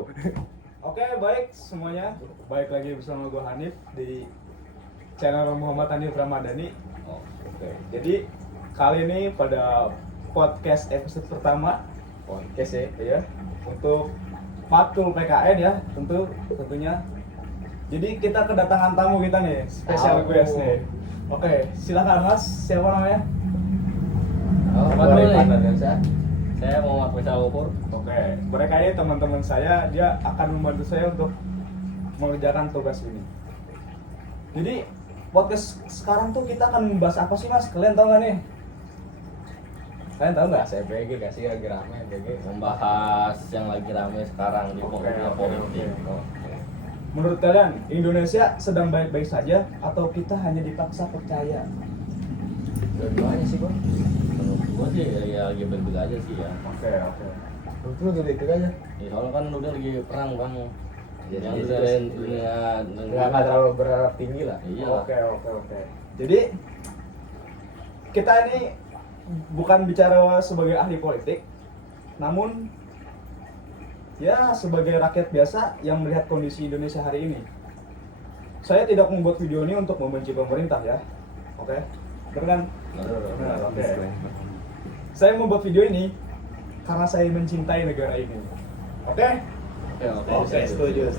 Go. Oke, baik semuanya. Baik lagi bersama gue Hanif di channel Muhammad Hanif Ramadhani. Oke. Jadi kali ini pada podcast episode pertama ya untuk Matkul PKN ya, tentunya. Jadi kita kedatangan tamu kita nih, spesial guest nih. Oke, silakan Mas, siapa namanya? Saya Muhammad Faisal Gopur. Oke, mereka ini teman-teman saya, dia akan membantu saya untuk mengerjakan tugas ini. Jadi podcast sekarang tuh kita akan membahas apa sih Mas? Kalian tahu nggak nih? Kalian tahu nggak? CPG kasih lagi rame CPG membahas yang lagi rame sekarang di politik. Menurut kalian Indonesia sedang baik-baik saja atau kita hanya dipaksa percaya? Dua-duanya sih Bang. Menurut gua sih ya lagi baik-baik aja sih ya. Oke. Menurut lu baik-baik aja? Ya soalnya kan udah lagi perang Bang. Jadi Yang gitu udah sih. dunia Nggak terlalu berharap tinggi lah. Iya. Oke. Jadi kita ini bukan bicara sebagai ahli politik, namun ya sebagai rakyat biasa yang melihat kondisi Indonesia hari ini. Saya tidak membuat video ini untuk membenci pemerintah ya. Oke. Benar kan? Benar, oke. Saya membuat video ini karena saya mencintai negara ini. Oke? Oke, setuju.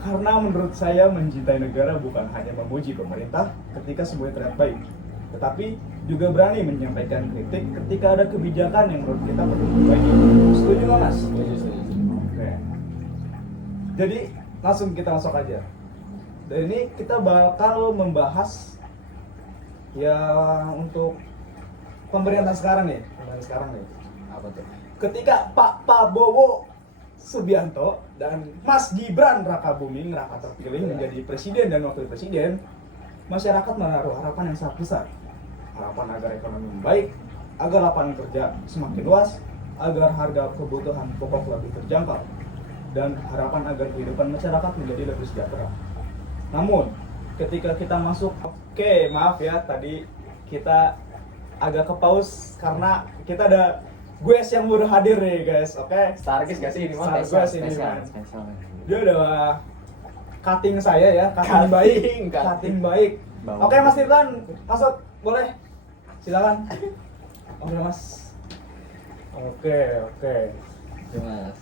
Karena menurut saya mencintai negara bukan hanya memuji pemerintah ketika semuanya terlihat baik, tetapi juga berani menyampaikan kritik ketika ada kebijakan yang menurut kita perlu diperbaiki. Setuju nggak Mas? Setuju. Oke. Jadi langsung kita masuk aja. Dan ini kita bakal membahas ya untuk pemerintahan sekarang nih. Apa tuh? Ketika Pak Prabowo Subianto dan Mas Gibran Rakabuming Raka terpilih menjadi presiden dan wakil presiden, masyarakat menaruh harapan yang sangat besar. Harapan agar ekonomi membaik, agar lapangan kerja semakin luas, agar harga kebutuhan pokok lebih terjangkau, dan harapan agar kehidupan masyarakat menjadi lebih sejahtera. Namun, ketika kita masuk, maaf ya, tadi kita agak ke pause karena kita ada guest yang baru hadir nih guys, oke? Stargis gak sih ini Star mah? guest ini man. Dia udah cutting saya ya, cutting baik. Bawang. Oke Mas Tirtan, masuk, boleh? Silakan. Oke Mas. Oke. Mas.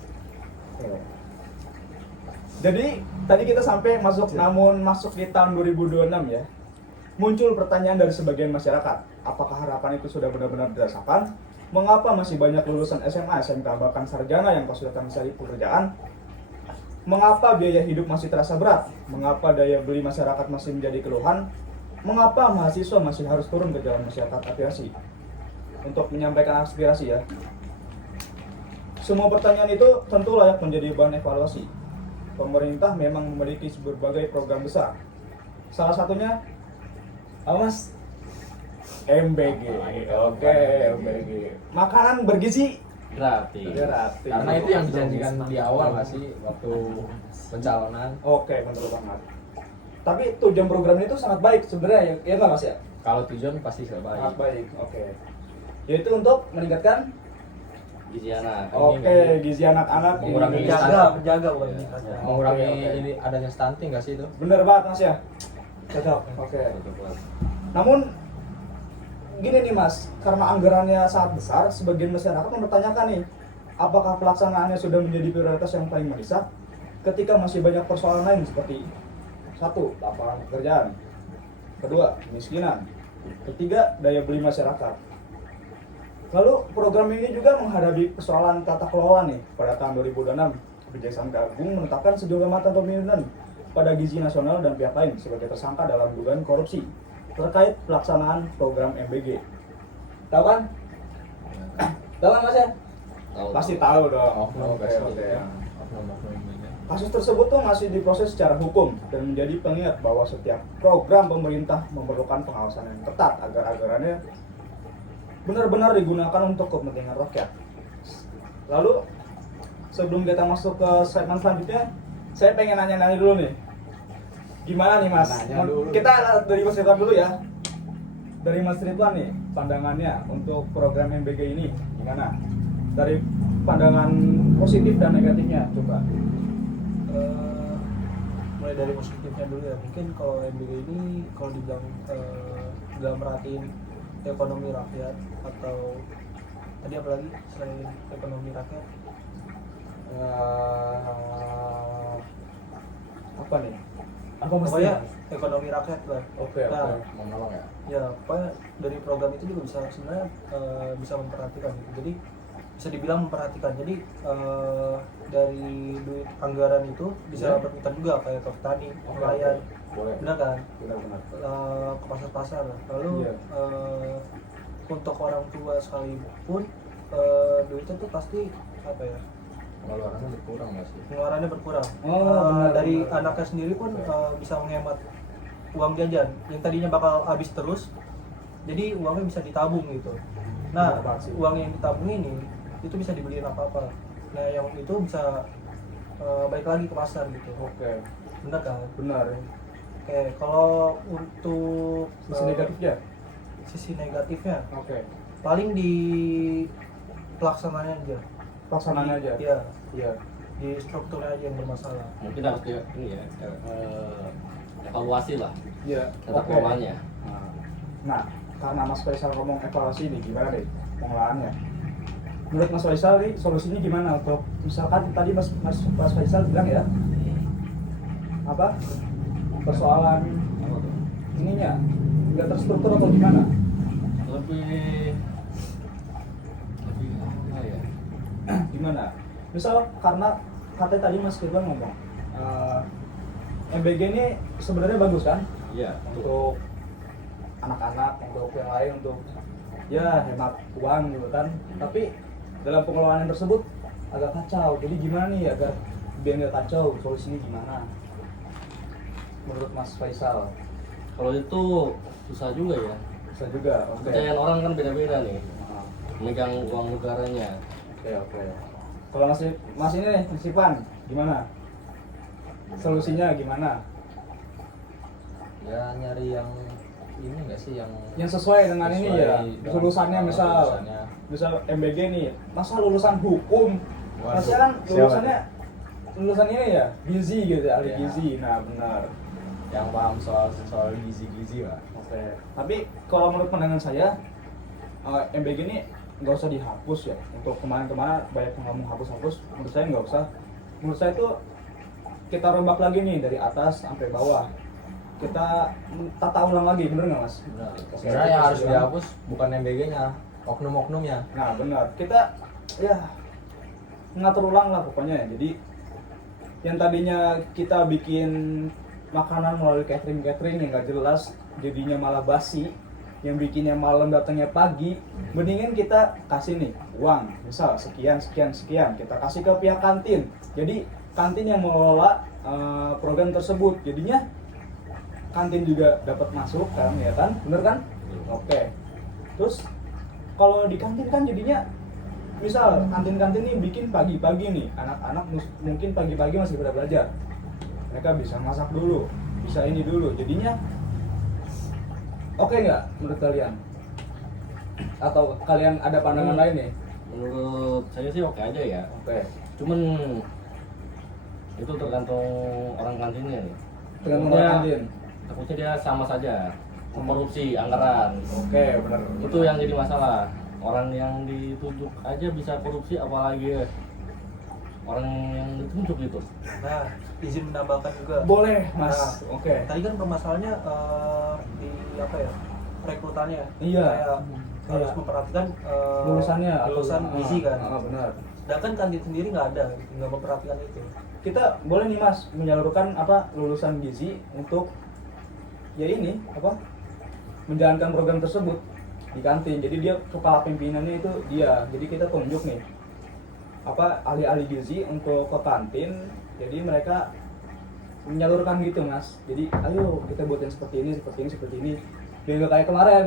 Jadi tadi kita sampai namun masuk di tahun 2026 ya. Muncul pertanyaan dari sebagian masyarakat, apakah harapan itu sudah benar-benar dirasakan? Mengapa masih banyak lulusan SMA, SMK, bahkan sarjana yang kesulitan mencari pekerjaan? Mengapa biaya hidup masih terasa berat? Mengapa daya beli masyarakat masih menjadi keluhan? Mengapa mahasiswa masih harus turun ke jalan masyarakat aspirasi untuk menyampaikan aspirasi ya? Semua pertanyaan itu tentu layak menjadi bahan evaluasi. Pemerintah memang memiliki berbagai program besar. Salah satunya apa Mas? MBG. Oke, MBG. Makanan bergizi Gratis. Karena itu yang dijanjikan di awal nggak sih waktu pencalonan. Oke, betul banget. Tapi tujuan program itu sangat baik sebenarnya ya nggak Mas ya? Kalau tujuan pasti sudah Sangat baik. baik. Oke. Yaitu untuk meningkatkan Gizi anak. gizi anak-anak. Mengurangi penjaga bukan Mengurangi Oke. ini adanya stunting nggak sih itu? Bener banget Mas ya. Cocok. Oke. Namun gini nih Mas, karena anggarannya sangat besar, sebagian masyarakat mempertanyakan nih, apakah pelaksanaannya sudah menjadi prioritas yang paling mendesak ketika masih banyak persoalan lain seperti 1. Lapangan pekerjaan, 2. Kemiskinan, 3. Daya beli masyarakat. Lalu program ini juga menghadapi persoalan tata kelola nih. Pada tahun 2026, Kejaksaan Agung menetapkan sejumlah mantan pimpinan pada Gizi Nasional dan pihak lain sebagai tersangka dalam dugaan korupsi terkait pelaksanaan program MBG. Tahu kan? Tahu kan Mas ya? Pasti tahu dong. Oke. Kasus tersebut tuh masih diproses secara hukum dan menjadi pengingat bahwa setiap program pemerintah memerlukan pengawasan yang ketat agar anggarannya benar-benar digunakan untuk kepentingan rakyat. Lalu sebelum kita masuk ke segmen selanjutnya, saya pengen nanya-nanya dulu nih. Gimana nih Mas? Kita dari Mas Ridwan dulu ya. Dari Mas Ridwan nih, pandangannya untuk program MBG ini gimana? Dari pandangan positif dan negatifnya coba. Mulai dari positifnya dulu ya, mungkin kalau MBG ini kalau dibilang nggak merhatiin ekonomi rakyat atau tadi apa lagi selain ekonomi rakyat, Apa nih? Apa mesti? pokoknya ekonomi rakyat lah. Oke, Nah, oke. Menolong ya. ya pokoknya dari program itu juga bisa sebenarnya bisa memperhatikan gitu. Jadi bisa dibilang memperhatikan. Jadi dari duit anggaran itu bisa Ya. berputar juga kayak ke petani, Oke, nelayan, boleh. benar kan? Benar-benar. Ke pasar-pasar. Lalu Iya. untuk orang tua sekalipun duitnya tuh pasti apa ya? Pengeluarannya berkurang nggak sih? Pengeluarannya berkurang. Oh, benar, dari benar. anaknya sendiri pun bisa menghemat uang jajan yang tadinya bakal habis terus, jadi uangnya bisa ditabung gitu. Nah, Benar banget sih. uang yang ditabung ini itu bisa dibeliin apa-apa. Nah, yang itu bisa balik lagi ke pasar gitu. Oke, Benar kan? benar. Oke, kalau untuk Sisi negatifnya? sisi negatifnya Oke. paling di pelaksananya aja. Pelaksanaan aja. Iya, Iya. di strukturnya aja yang bermasalah. Mungkin harus ini ya, evaluasi lah Iya. tata Oke. kelolanya. Nah, karena Mas Faisal ngomong evaluasi ini, gimana deh pengelolaannya? Menurut Mas Faisal nih solusinya gimana untuk misalkan tadi Mas Faisal bilang ya apa persoalan Apa tuh? ininya nggak terstruktur atau gimana? Lebih apa ya? Gimana? Misal karena katanya tadi Mas Firman ngomong MBG ini sebenarnya bagus kan Iya. untuk anak-anak, untuk yang lain, untuk ya hemat uang gitu kan. Tapi dalam pengelolaan tersebut agak kacau. Jadi gimana nih agar biar nggak kacau? Solusinya gimana? Menurut Mas Faisal? Kalau itu susah juga ya. Bisa juga. Oke. Kepercayaan orang kan beda-beda nih. Nah, Megang uang negaranya. Oke. Kalau Mas ini nih, Mas Ivan, gimana? Solusinya gimana? Ya nyari yang ini nggak sih yang Yang sesuai dengan ini ya. dengan- Lulusannya misal lulusannya. MBG nih, masa lulusan hukum? Waduh, Masnya kan siapa lulusannya lulusan ini ya, gizi gitu, ahli Iya. gizi. Nah, benar. yang paham soal gizi pak. Oke. Tapi kalau menurut pandangan saya, MBG ini nggak usah dihapus ya. Untuk kemarin-kemarin banyak yang ngomong hapus-hapus, menurut saya nggak usah. Menurut saya itu kita rombak lagi nih dari atas sampai bawah. Kita tata ulang lagi, bener nggak Mas? Benar. Oke. Sebenarnya yang harus dihapus bukan MBG-nya, oknum-oknumnya. Nah benar, kita ya ngatur ulang lah pokoknya. Jadi yang tadinya kita bikin makanan melalui catering yang nggak jelas, jadinya malah basi. Yang bikinnya malam datangnya pagi, mendingan kita kasih nih uang, misal sekian, kita kasih ke pihak kantin. Jadi kantin yang mengelola program tersebut, jadinya kantin juga dapat masuk kan, ya kan, bener kan? Oke. Terus kalau di kantin kan jadinya misal kantin-kantin ini bikin pagi-pagi nih, anak-anak mungkin pagi-pagi masih pada belajar, mereka bisa masak dulu, bisa ini dulu, jadinya oke nggak menurut kalian? Atau kalian ada pandangan lain nih? Menurut saya sih oke aja ya. Oke. Cuman itu tergantung orang kantinnya nih. Dengan Takutnya- orang kantin. Takutnya dia sama saja korupsi anggaran. Oke, benar. Itu yang jadi masalah. Orang yang ditunjuk aja bisa korupsi, apalagi orang yang ditunjuk gitu. Nah, izin menambahkan juga. Boleh, Mas. Nah, Oke. Tadi kan permasalahannya di apa ya? Rekrutannya. Iya. Kayak harus Iya. memperhatikan Lulusannya lulusan gizi kan. benar. Sedangkan kantin sendiri nggak ada, gitu, nggak memperhatikan itu. Kita boleh nih Mas menyalurkan apa lulusan gizi untuk ya ini apa menjalankan program tersebut di kantin. Jadi dia kepala pimpinannya itu dia. Jadi kita tunjuk nih apa ahli-ahli gizi untuk ke kantin. Jadi mereka menyalurkan gitu Mas. Jadi ayo kita buatin seperti ini. Biar nggak kayak kemarin.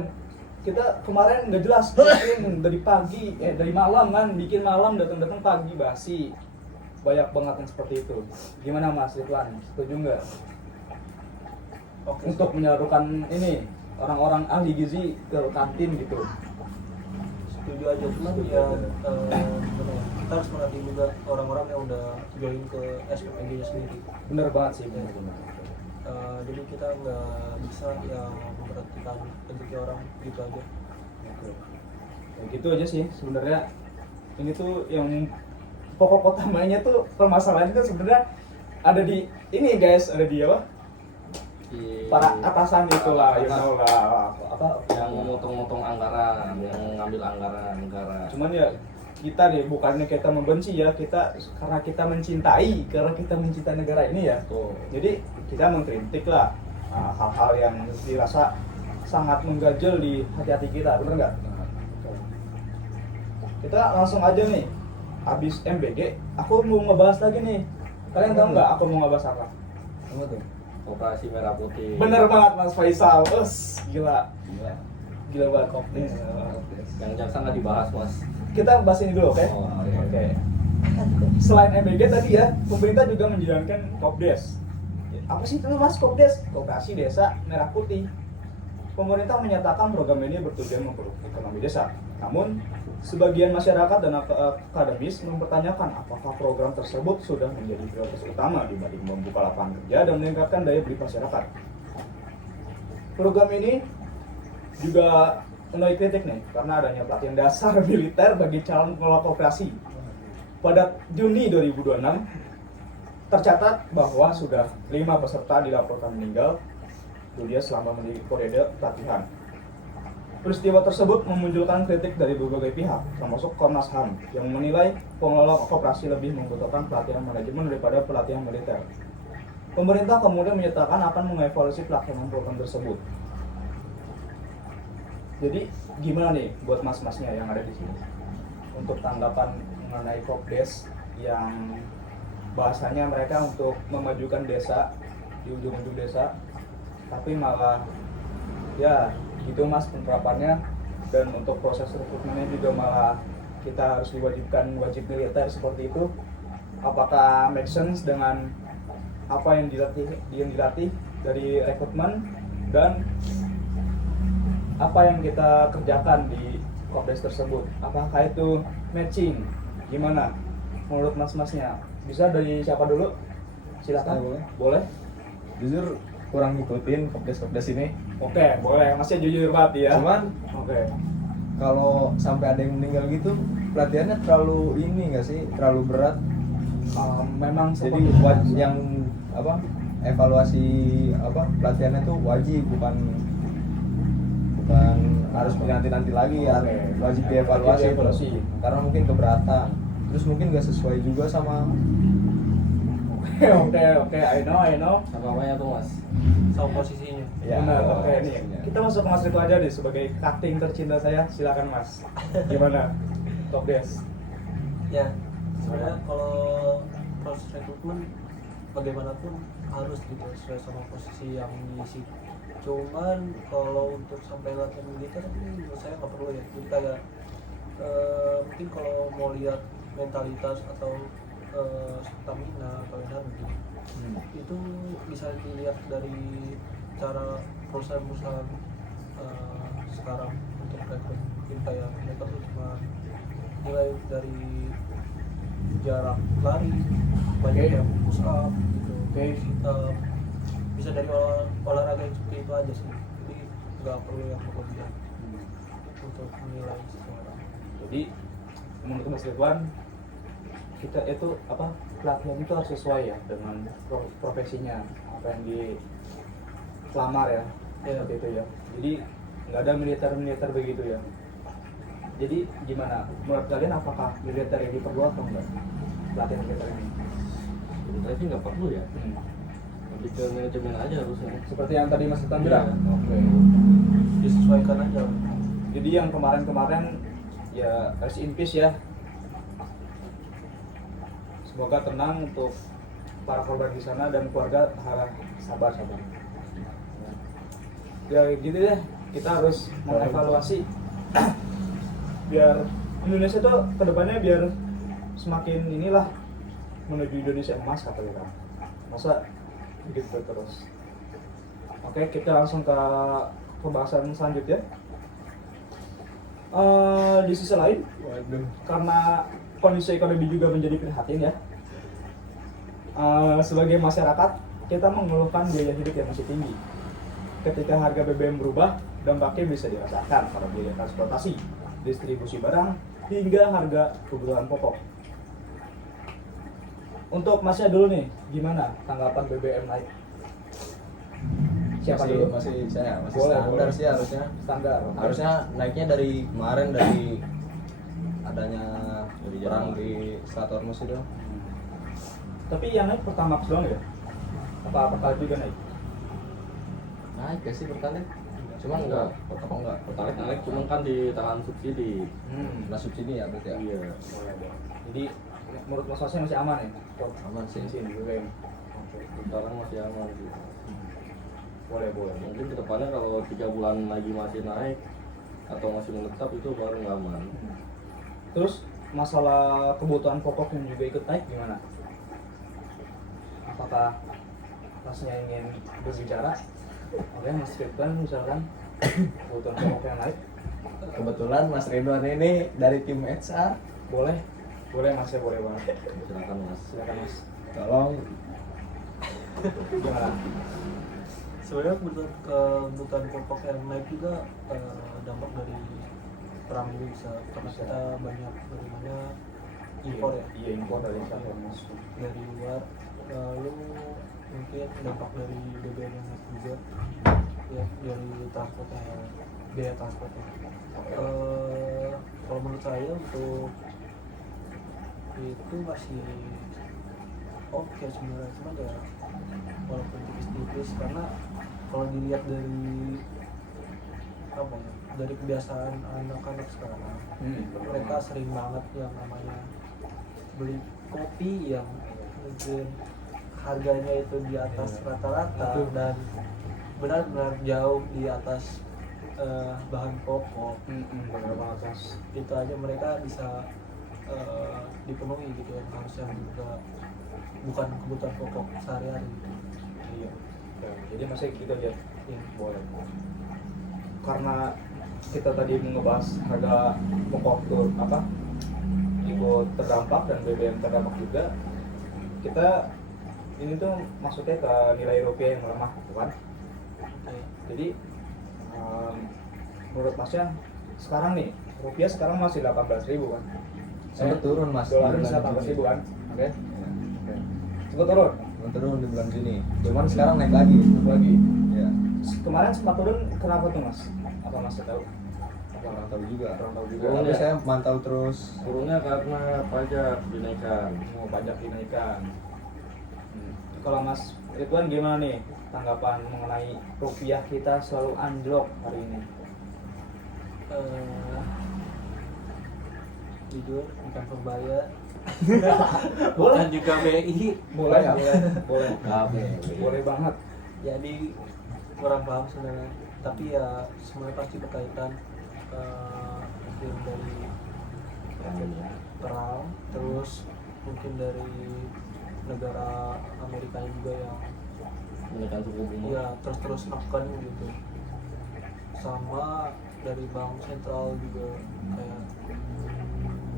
Kita kemarin nggak jelas bikin dari pagi dari malam kan bikin malam datang pagi basi. Banyak banget yang seperti itu. Gimana Mas Ridwan? Setuju nggak? Oke. Untuk menyalurkan ini orang-orang ahli gizi ke kantin gitu. Setuju aja, cuman Setuju ya aja. gimana ya? kita harus merhatiin juga orang-orang yang udah join ke SPPG nya sendiri. Bener banget sih, bener. Jadi kita nggak bisa ya memperhatikan rezeki orang gitu aja. Oke. Ya gitu aja sih sebenarnya. Ini tuh yang pokok utamanya tuh permasalahan itu sebenarnya ada di ini guys, ada di apa? Para atasan itulah, you know lah, apa yang motong-motong anggaran, yang ngambil anggaran negara. cuman ya kita deh bukannya kita membenci ya, kita karena kita mencintai negara ini ya. Tuh. Jadi kita mengkritik lah hal-hal yang dirasa sangat mengganjal di hati-hati kita, bener nggak? Kita langsung aja nih, habis MBG, aku mau ngebahas lagi nih. Kalian tahu nggak aku mau ngebahas apa? Apa tuh? Operasi Merah Putih. Bener banget Mas Faisal, gila banget. Yang jaksa nggak dibahas mas. Kita bahas ini dulu, oke? Oh, Oke. Selain MBG tadi ya, pemerintah juga menjalankan Kopdes. Apa sih itu Mas Kopdes? Koperasi Desa Merah Putih. Pemerintah menyatakan program ini bertujuan memperkuat ekonomi desa. Namun, sebagian masyarakat dan akademis mempertanyakan apakah program tersebut sudah menjadi prioritas utama dibanding membuka lapangan kerja dan meningkatkan daya beli masyarakat. Program ini juga menuai kritik nih karena adanya pelatihan dasar militer bagi calon pengelola koperasi. Pada Juni 2026 tercatat bahwa sudah 5 peserta dilaporkan meninggal dunia selama mengikuti periode pelatihan. Peristiwa tersebut memunculkan kritik dari berbagai pihak, termasuk Komnas HAM, yang menilai pengelola koperasi lebih membutuhkan pelatihan manajemen daripada pelatihan militer. Pemerintah kemudian menyatakan akan mengevaluasi pelaksanaan program tersebut. Jadi gimana nih buat mas-masnya yang ada di sini untuk tanggapan mengenai Kopdes yang bahasanya mereka untuk memajukan desa di ujung-ujung desa, tapi malah ya gitu mas penerapannya, dan untuk proses rekrutmennya juga malah kita harus diwajibkan wajib militer seperti itu. Apakah make sense dengan apa yang dilatih dari rekrutmen dan apa yang kita kerjakan di Kopdes tersebut? Apakah itu matching? Gimana menurut mas-masnya? Bisa dari siapa dulu? Silakan. Boleh? Jujur kurang ngikutin Kopdes ini. Oke, boleh. Masih jujur banget ya. Cuman Oke. kalau sampai ada yang meninggal gitu, pelatihannya terlalu ini nggak sih? Terlalu berat. Memang Jadi seperti buat itu. yang apa? Evaluasi apa? Pelatihannya tuh wajib, bukan harus nanti lagi ya. Oke. Wajib dievaluasi. Wajib dievaluasi. Karena mungkin keberatan. Terus mungkin nggak sesuai juga sama Oke, I know. Sama apanya tuh mas? Sama posisinya. ya. Benar, oke nih. maksudnya. Kita masuk ke Mas Rito aja nih sebagai cutting tercinta saya. Silakan Mas. Gimana? Kopdes. Ya, sebenarnya kalau proses rekrutmen bagaimanapun harus gitu sesuai sama posisi yang diisi. Cuman kalau untuk sampai latihan militer ini menurut saya nggak perlu ya. Jadi kayak mungkin kalau mau lihat mentalitas atau stamina atau energi itu bisa dilihat dari cara perusahaan-perusahaan sekarang untuk rekrut. Mungkin kayak mereka tuh cuma nilai dari jarak lari, banyak Oke. yang push up gitu, Oke. sit up. Bisa dari olahraga yang seperti itu aja sih. Jadi nggak perlu yang berlebihan untuk menilai seseorang. Jadi menurut Mas Ridwan, kita itu apa, pelatihan itu harus sesuai ya dengan profesinya, apa yang dilamar ya, seperti itu ya. Jadi nggak ada militer begitu ya. Jadi gimana menurut kalian, apakah militer ini perlu atau enggak pelatihan militer ini? Sebenarnya sih nggak perlu ya. Lebih ke manajemen aja harusnya. Seperti yang tadi Mas Ridwan Iya. bilang. Oke. Disesuaikan aja. Jadi yang kemarin ya rest in peace ya. Semoga tenang untuk para korban di sana dan keluarga, sabar. Ya gitu deh, kita harus mengevaluasi biar Indonesia tuh kedepannya biar semakin inilah menuju Indonesia emas katanya kan. Masa gitu terus. Oke, kita langsung ke pembahasan selanjutnya. Di sisi lain, Waduh. karena kondisi ekonomi juga menjadi prihatin ya. Sebagai masyarakat, kita mengeluhkan biaya hidup yang masih tinggi. Ketika harga BBM berubah, dampaknya bisa dirasakan pada biaya transportasi, distribusi barang, hingga harga kebutuhan pokok. Untuk Masnya dulu nih, gimana tanggapan BBM naik? Siapa masih, dulu? masih saya masih Boleh, standar boleh. sih harusnya. Standar. Harusnya naiknya dari kemarin, dari adanya Dari perang Januari. di Selat Hormuz itu. Tapi yang naik Pertamax doang ya? Apa kali juga naik? Naik gak sih pertalite? Cuma Enggak. enggak. Pertalite naik cuman kan ditahan subsidi. Nah subsidi ya berarti ya. Iya. Jadi menurut Mas Masnya masih aman ya? Aman sih. Bensin BBM. Sekarang masih aman sih. Boleh. Mungkin kedepannya kalau 3 bulan lagi masih naik atau masih menetap itu baru nggak aman. Terus masalah kebutuhan pokok yang juga ikut naik gimana? Apakah Masnya ingin berbicara? Oke, Mas Ridwan misalkan kebutuhan pokok yang naik, Kebetulan Mas Ridwan ini dari tim HR. boleh Mas, ya boleh banget. Silakan Mas. Silakan Mas. Tolong. Gimana? Sebenarnya kebutuhan pokok yang naik juga dampak dari perang ini bisa, karena kita banyak dari mana impor ya, Iya, impor dari Selat Mas. dari luar. Lalu mungkin dampak dari BBM yang naik juga ya, dari transportnya, biaya transportnya. Kalau menurut saya untuk itu masih oke sebenarnya, cuma ya walaupun tipis-tipis, karena kalau dilihat dari apa ya, dari kebiasaan anak-anak sekarang, mereka sering banget yang namanya beli kopi yang mungkin harganya itu di atas rata-rata dan benar-benar jauh di atas bahan pokok. Benar banget Mas. Itu aja mereka bisa dipenuhi gitu ya, harusnya juga bukan kebutuhan pokok sehari-hari gitu. Iya. Ya, jadi masih kita lihat Ya. boleh. Karena kita tadi ngebahas harga pokok tuh ikut terdampak dan BBM terdampak juga, kita ini tuh maksudnya ke nilai rupiah yang melemah gitu kan. Oke. Jadi menurut Masnya sekarang nih rupiah sekarang masih 18.000 kan? Sempat turun Mas. Dolarnya di bulan 18.000 Juni. kan? Oke. Ya. Sempat turun Sempat turun di bulan Juni. Cuman sekarang naik lagi. lagi. Ya. Kemarin sempat turun kenapa tuh Mas? Apa Mas tahu? Kurang tahu juga. Kurang tahu juga. Tapi saya mantau terus. Turunnya karena pajak dinaikkan. Mau pajak dinaikkan. Kalau Mas Ridwan gimana nih tanggapan mengenai rupiah kita selalu anjlok hari ini? Jujur bukan Purbaya, Boleh. bukan juga BI, Boleh ya? boleh. Oke. Boleh banget. jadi kurang paham sebenarnya, tapi ya semuanya pasti berkaitan mungkin dari perang, terus mungkin dari negara Amerika juga yang Menaikkan suku bunga. ya terus neken gitu, sama dari bank sentral juga kayak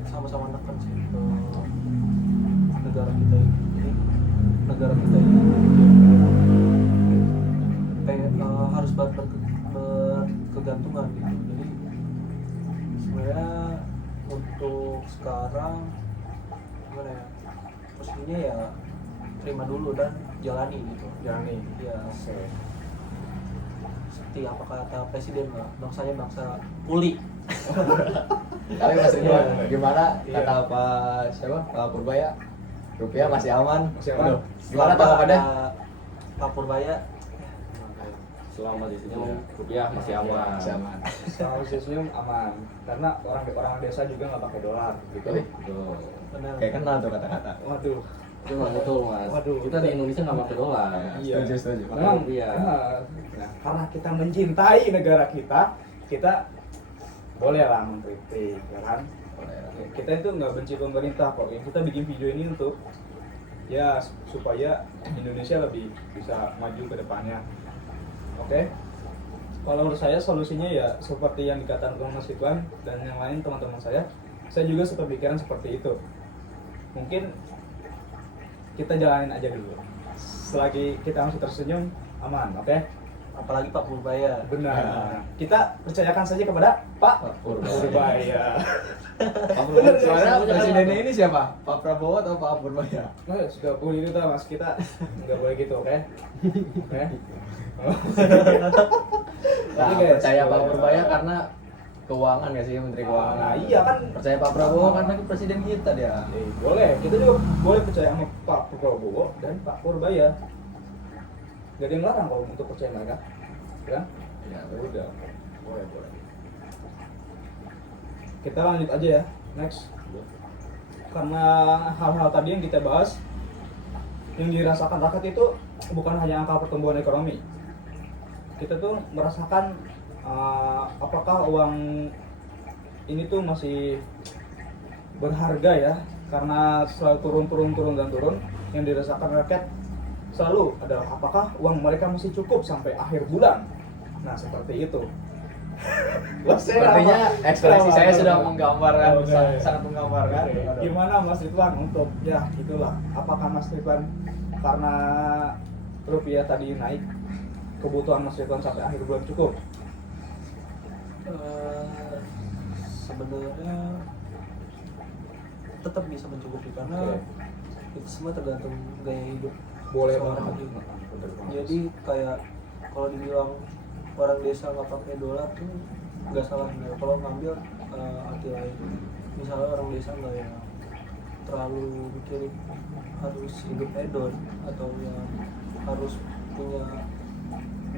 sama-sama neken sih ke negara kita ini. Jadi negara kita ini harus berkegantungan gitu. Jadi sebenarnya untuk sekarang gimana ya, posisinya ya terima dulu dan jalani gitu. Jalani. Ya Oke. seperti apa kata presiden lah, bangsanya bangsa kuli. Tapi Mas Ridwan, Iya. gimana Iya. kata siapa? Pak Purbaya? Rupiah masih aman. Masih aman. Waduh, gimana tanggapannya? Pak Purbaya Selama di sini rupiah masih aman. Masih aman. Kalau senyum aman, karena orang desa juga nggak pakai dolar gitu. Wih, Betul. benar. kayak kenal tuh kata-kata. Waduh. Itu memang betul Mas. Waduh. Kita di Indonesia nggak pakai dolar. Iya. Setuju. Memang Iya. benar. Nah, karena kita mencintai negara kita boleh lah mengkritik, ya kan? Kita itu nggak benci pemerintah kok. Yang kita bikin video ini untuk ya supaya Indonesia lebih bisa maju ke depannya. Oke? Kalau menurut saya solusinya ya seperti yang dikatakan Mas Ridwan dan yang lain teman-teman saya, Saya juga sepemikiran seperti itu. Mungkin kita jalanin aja dulu. Selagi kita masih tersenyum, aman, oke? Apalagi Pak Purbaya. Benar. Kita percayakan saja kepada Pak Purbaya. Bener, soalnya presidennya ini siapa? Pak Prabowo atau Pak Purbaya? Oh ya, sudah boleh itu mas, kita nggak boleh gitu, oke? Oke? Nah, Oke, guys. percaya Pak Purbaya karena keuangan nggak sih, Menteri Keuangan? Nah iya kan. Percaya Pak Prabowo karena presiden kita dia. Boleh, kita juga boleh percaya sama Pak Prabowo dan Pak Purbaya. Gak ada yang larang kalau untuk percaya mereka, kan? Ya, Udah, boleh. Kita lanjut aja ya, next. Karena hal-hal tadi yang kita bahas, yang dirasakan rakyat itu bukan hanya angka pertumbuhan ekonomi. Kita tuh merasakan apakah uang ini tuh masih berharga ya, karena selalu turun. Yang dirasakan rakyat selalu adalah apakah uang mereka masih cukup sampai akhir bulan. Nah seperti itu. Sepertinya ekspresi saya sudah menggambarkan, Oke. sangat menggambarkan. Gimana Mas Ridwan untuk ya itulah, apakah Mas Ridwan karena rupiah tadi naik, kebutuhan Mas Ridwan sampai akhir bulan cukup? Sebenarnya tetap bisa mencukupi karena Oke. itu semua tergantung gaya hidup Boleh seorang banget. juga. Jadi kayak kalau dibilang orang desa nggak pakai dolar tuh nggak salah sebenarnya. Kalau ngambil arti lain, misalnya orang desa nggak yang terlalu mikirin harus hidup hedon atau yang harus punya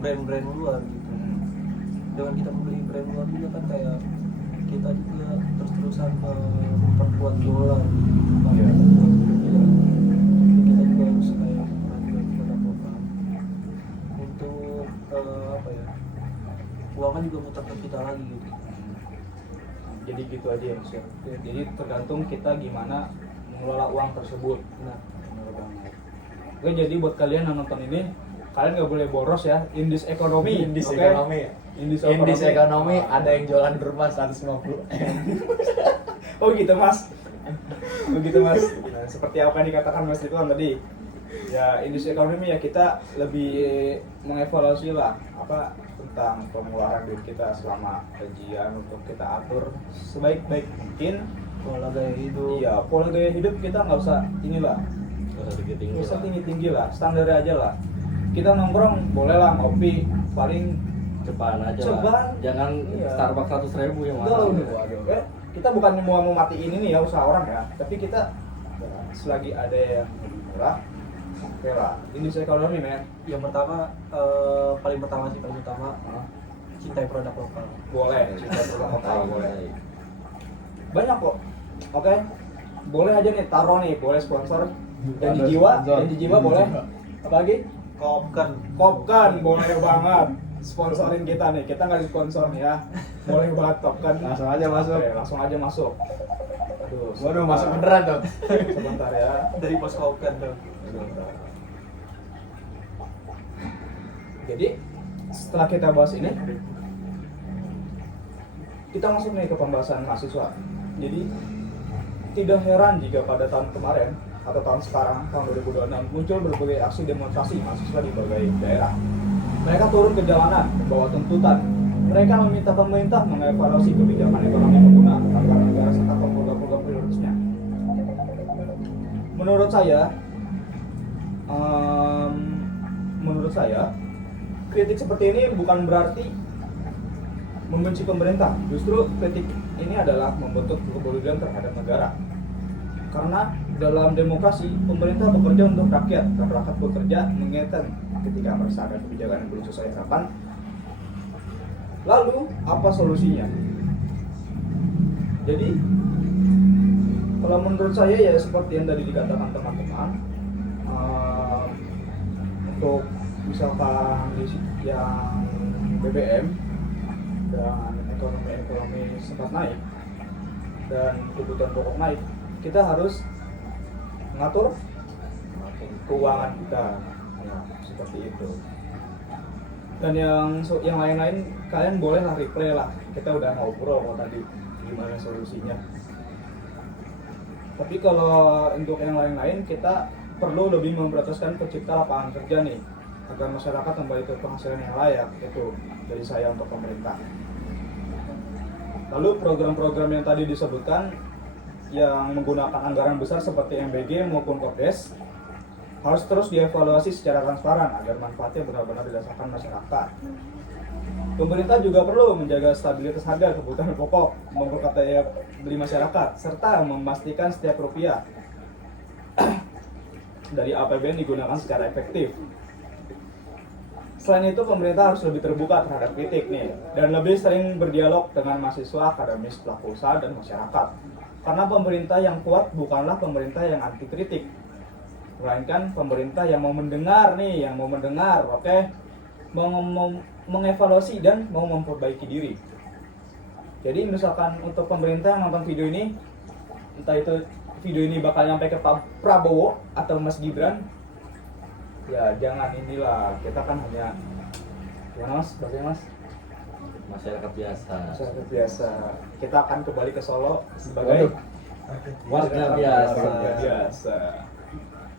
brand-brand luar gitu. Dengan kita membeli brand luar juga kan kayak kita juga terus-terusan memperkuat dolar. Iya. Iya. Kita juga harus kayak perhatian apa untuk apa ya, uangnya juga muter ke kita lagi gitu. Jadi gitu aja ya Mas ya. Jadi tergantung kita gimana mengelola uang tersebut. Nah, Benar banget. Oke, jadi buat kalian yang nonton ini, kalian nggak boleh boros ya. Indis ekonomi. Indis oke? ekonomi. Indis Ekonomi ada yang jualan rumah 150. Oh gitu Mas. Begitu Mas. Nah, seperti apa yang dikatakan Mas Ridwan tadi. Ya industri ekonomi ya kita lebih mengevaluasi lah apa tentang pengeluaran duit kita selama gajian untuk kita atur sebaik-baik mungkin. pola gaya hidup. Iya, pola gaya hidup kita nggak usah inilah, Nggak usah tinggi-tinggi nggak usah lah. tinggi-tinggi lah, standar aja lah. Kita nongkrong boleh lah ngopi paling Cepat aja Cepat. lah. Jangan Iya. Starbucks 100.000 yang Waduh, mahal. waduh. Kita bukan mau mematiin ini ya usaha orang ya, tapi kita ya, selagi ada yang lebih murah, oke lah. Industri ekonomi men, Yang pertama paling utama cintai produk lokal. boleh. Cinta produk lokal boleh. Baik. Banyak kok, oke. Boleh aja nih taruh nih, boleh sponsor. Janji Ada jiwa, sponsor. janji jiwa boleh. Apa lagi? Kopkan. Kopkan boleh banget. Sponsorin kita nih, kita nggak sponsor nih ya. Boleh banget Kopkan. Langsung aja masuk. Oke, langsung aja masuk. Aduh, Waduh, sebentar. masuk beneran tuh. Sebentar ya. Dari pos Kopkan tuh. Sebentar. Jadi setelah kita bahas ini, kita masuk nih ke pembahasan mahasiswa. Jadi tidak heran jika pada tahun kemarin atau tahun sekarang, tahun 2026 muncul berbagai aksi demonstrasi mahasiswa di berbagai daerah. Mereka turun ke jalanan membawa tuntutan. Mereka meminta pemerintah mengevaluasi kebijakan ekonomi pengguna anggaran negara serta program-program prioritasnya. Menurut saya, kritik seperti ini bukan berarti membenci pemerintah. Justru kritik ini adalah membentuk kepedulian terhadap negara. Karena dalam demokrasi, pemerintah bekerja untuk rakyat dan rakyat bekerja mengingatkan ketika merasa ada kebijakan yang belum sesuai harapan. Lalu, apa solusinya? Jadi, kalau menurut saya ya seperti yang tadi dikatakan teman-teman, untuk misalkan yang BBM dan ekonomi sempat naik dan kebutuhan pokok naik, kita harus mengatur keuangan kita ya, seperti itu. Dan yang lain-lain kalian bolehlah replay lah, kita udah ngobrol kok tadi gimana solusinya. Tapi kalau untuk yang lain-lain kita perlu lebih memprioritaskan pencipta lapangan kerja nih agar masyarakat kembali ke penghasilan yang layak. Itu dari saya untuk pemerintah. Lalu program-program yang tadi disebutkan yang menggunakan anggaran besar seperti MBG maupun Kopdes harus terus dievaluasi secara transparan agar manfaatnya benar-benar dirasakan masyarakat. Pemerintah juga perlu menjaga stabilitas harga kebutuhan pokok, memperkuat daya beli masyarakat, serta memastikan setiap rupiah dari APBN digunakan secara efektif. Selain itu, pemerintah harus lebih terbuka terhadap kritik nih, dan lebih sering berdialog dengan mahasiswa, akademis, pelaku usaha, dan masyarakat. Karena pemerintah yang kuat bukanlah pemerintah yang anti kritik, melainkan pemerintah yang mau mendengar nih, yang mau mendengar, oke? Mau mengevaluasi dan mau memperbaiki diri. Jadi misalkan untuk pemerintah yang nonton video ini, entah itu video ini bakal nyampe ke Pak Prabowo atau Mas Gibran, ya jangan inilah, kita kan hanya gimana mas, bagaimana mas? Masyarakat biasa. Masyarakat biasa. Kita akan kembali ke Solo sebagai Warga biasa. Warga biasa.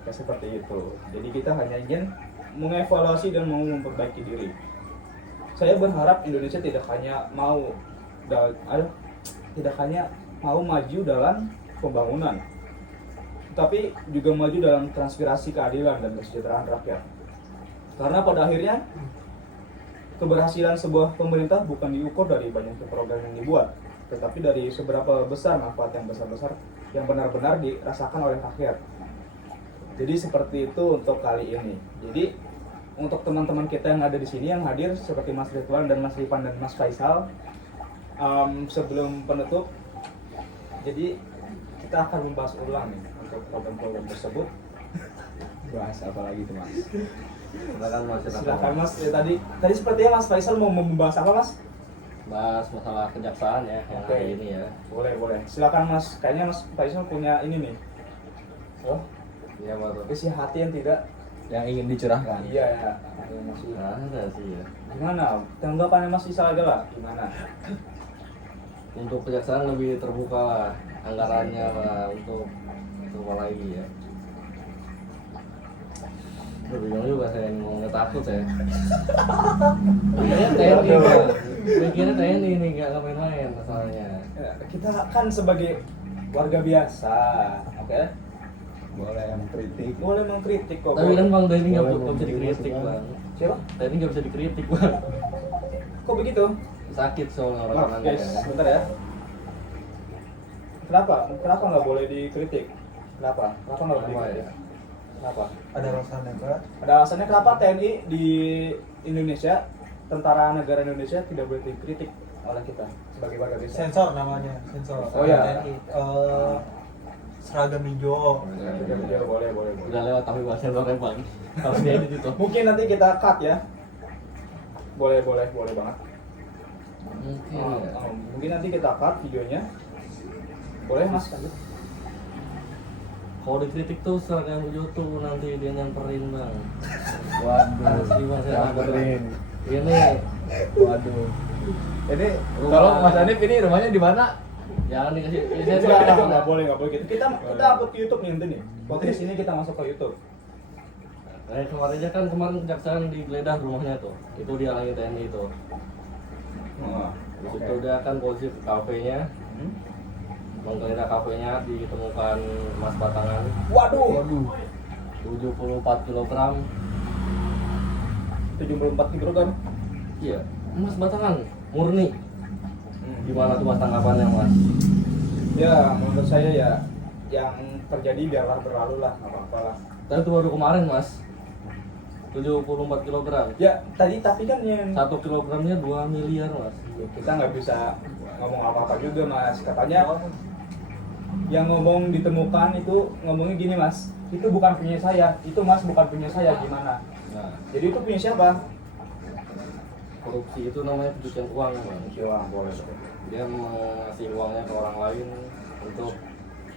Ya seperti itu. Jadi kita hanya ingin mengevaluasi dan mau memperbaiki diri. Saya berharap Indonesia tidak hanya mau maju dalam pembangunan, tapi juga maju dalam transparansi keadilan dan kesejahteraan rakyat. Karena pada akhirnya keberhasilan sebuah pemerintah bukan diukur dari banyaknya program yang dibuat, tetapi dari seberapa besar manfaat yang besar-besar yang benar-benar dirasakan oleh rakyat. Jadi seperti itu untuk kali ini. Jadi untuk teman-teman kita yang ada di sini yang hadir seperti Mas Ridwan dan Mas Ripan dan Mas Faisal, sebelum penutup, jadi kita akan membahas ulang nih untuk program-program tersebut. Bahas apa lagi tuh mas? Silakan Mas. Silakan Mas. Ya, tadi sepertinya Mas Faisal mau membahas apa Mas? Bahas masalah kejaksaan ya yang Oke. hari ini ya. Boleh. Silakan Mas. Kayaknya Mas Faisal punya ini nih. Oh, Iya baru. isi hati yang tidak. Yang ingin dicurahkan. Iya ya. Masih. Ada sih ya. Gimana? Tanggapannya Mas Faisal aja lah. Gimana? Untuk kejaksaan lebih terbuka lah anggarannya lah untuk apa lagi ya. Bingung juga saya mau ngetakut ya. Mikirnya TNI Bang. Mikirnya TNI nih nggak main-main masalahnya. Ya, kita kan sebagai warga biasa, oke? Boleh yang kritik. Boleh mengkritik kok. Tapi kan Bang TNI nggak Boleh bisa dikritik masukan. Bang. Siapa? TNI nggak bisa dikritik Bang. Kok begitu? Sakit soalnya Maaf orang-orangnya. guys, sebentar ya. Kenapa nggak boleh dikritik? Kenapa nggak boleh Kenapa dikritik? ya? Kenapa? Ada alasannya kak? Ada alasannya kenapa TNI di Indonesia, tentara negara Indonesia tidak boleh dikritik oleh kita sebagai warga biasa. Sensor namanya, sensor. Oh, iya. TNI. Seragam hijau. Ya, boleh. Udah lewat tapi bahasa sore Bang. Harus diedit itu. Mungkin nanti kita cut ya. Boleh banget. Mungkin ya. Mungkin nanti kita cut videonya. Boleh Mas, lanjut. Kalau dikritik tuh seragam hijau tuh nanti dia nyamperin Bang. Waduh. Asli Bang saya Nyamperin. Ini Waduh. Ini kalau Mas Hanif ini rumahnya di mana? jangan dikasih Nggak boleh gitu. Kita upload ke YouTube nih nanti nih. Podcast ini kita masuk ke YouTube. Kemarin aja kan kejaksaan digeledah rumahnya tuh. Itu dia lagi TNI itu. Nah, Di situ dia kan polisi ke kafenya, menggeledah kafenya ditemukan emas batangan Waduh. 74 kg. 74 kilogram. Iya, emas batangan murni. Gimana tuh Mas tanggapannya Mas? Ya, menurut saya ya yang terjadi biarlah berlalu lah, nggak apa-apa lah. Dan itu baru kemarin Mas. 74 kg. Ya, tapi kan yang 1 kilogramnya 2 miliar Mas. kita nggak bisa ngomong apa-apa juga Mas. Katanya yang ngomong ditemukan itu ngomongnya gini Mas, itu bukan punya saya, itu Mas bukan punya saya, gimana? Nah, Jadi itu punya siapa? korupsi itu namanya pencucian uang Mas. Siapa? Boleh. Dia mengasih uangnya ke orang lain untuk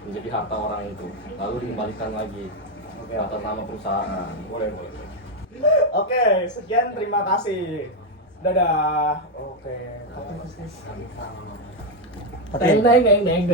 menjadi harta orang itu, lalu dikembalikan lagi Oke. atas nama perusahaan. Boleh. Oke, sekian, terima kasih. Dadah. Oke. Teng teng teng teng.